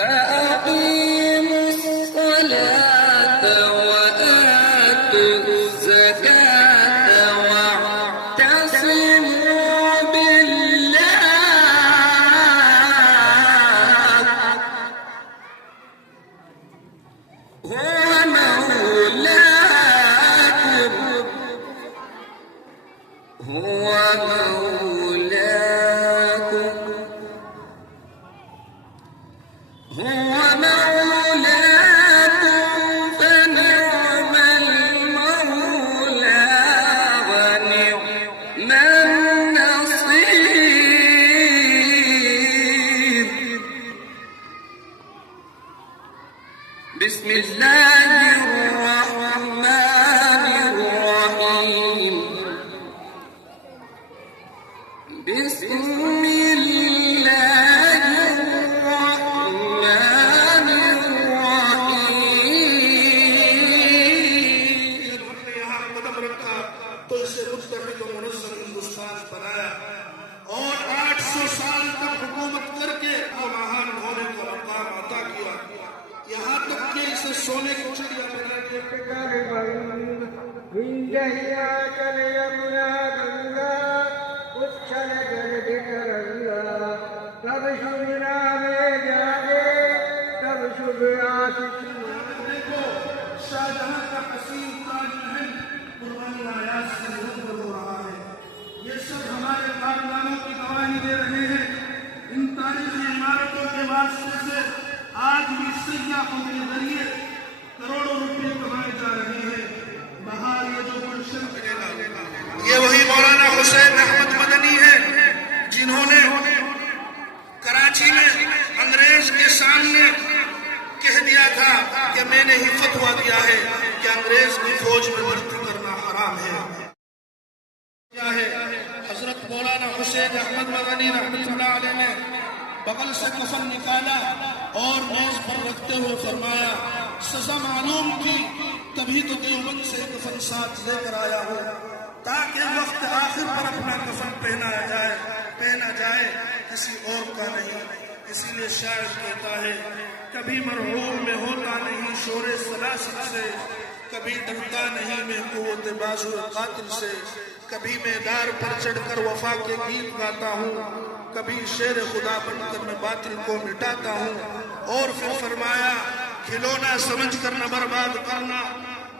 فأقيموا الصلاة وآتوا الزكاة واعتصموا بالله هو مولاكم فنعم المولى ونعم النصير. بسم الله الرحمن الرحيم. بسم الله الرحمن الرحيم. یہاں قدم رکھا تو اسے مستقل و منظم ہندوستان بنایا اور 800 سال تک حکومت کر کے مہان ہونے کا مقام عطا کیا، یہاں تک کہ اسے سونے کی چڑیا بنا دیا۔ دیکھو شاہجہاں کا حسین تاج محل قربانی آیات سے منور ہو رہا ہے، یہ سب ہمارے خاندانوں کی گواہی دے رہے ہیں۔ ان تاریخی عمارتوں کے واسطے سے آج بھی سیاحوں کے ذریعے کروڑوں روپے کمائے جا رہے ہیں۔ بہار یہ جو گلشن یہ وہی مولانا حسین احمد مدنی ہے جنہوں نے کراچی میں انگریز کے سامنے کہہ دیا تھا کہ میں نے ہی فتویٰ دیا ہے کہ انگریز کی فوج میں بھرتی کرنا حرام ہے۔ کیا ہے حضرت مولانا حسین احمد مدنی رحمۃ اللہ علیہ نے بغل سے کفن نکالا اور میز پر رکھتے ہوئے فرمایا سزا معلوم تھی تبھی تو دیوبند سے کفن ساتھ لے کر آیا ہوں تاکہ وقت آخر پر اپنا کفن پہنا جائے کسی اور کا نہیں۔ اسی لیے شاعر کہتا ہے کبھی مرحوم میں ہوتا نہیں شور سلاست سے، کبھی ڈرتا نہیں میں قوت بازو قاتل سے، کبھی میدان پر چڑھ کر وفا کے گیت گاتا ہوں، کبھی شیر خدا بن کر میں باطل کو مٹاتا ہوں۔ اور پھر فرمایا کھلونا سمجھ کر نہ برباد کرنا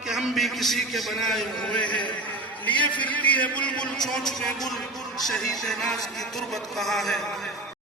کہ ہم بھی کسی کے بنائے ہوئے ہیں، لیے پھرتی ہے بلبل چونچ میں گل، شہید ناز کی تربت کہاں ہے۔